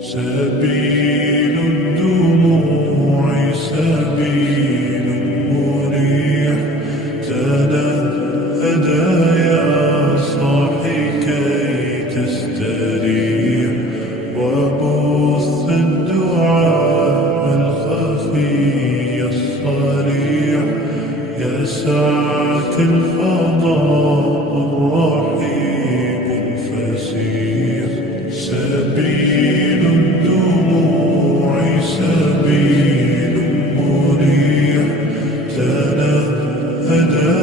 سبيل الدموع سبيل مريح، تنهدى يا صاحي كي تستريح، وبث الدعاء الخفي الصريح، يسعك الفضاء الرحيم الفسيح. سبيل الدموع سبيل مريح، تنهدى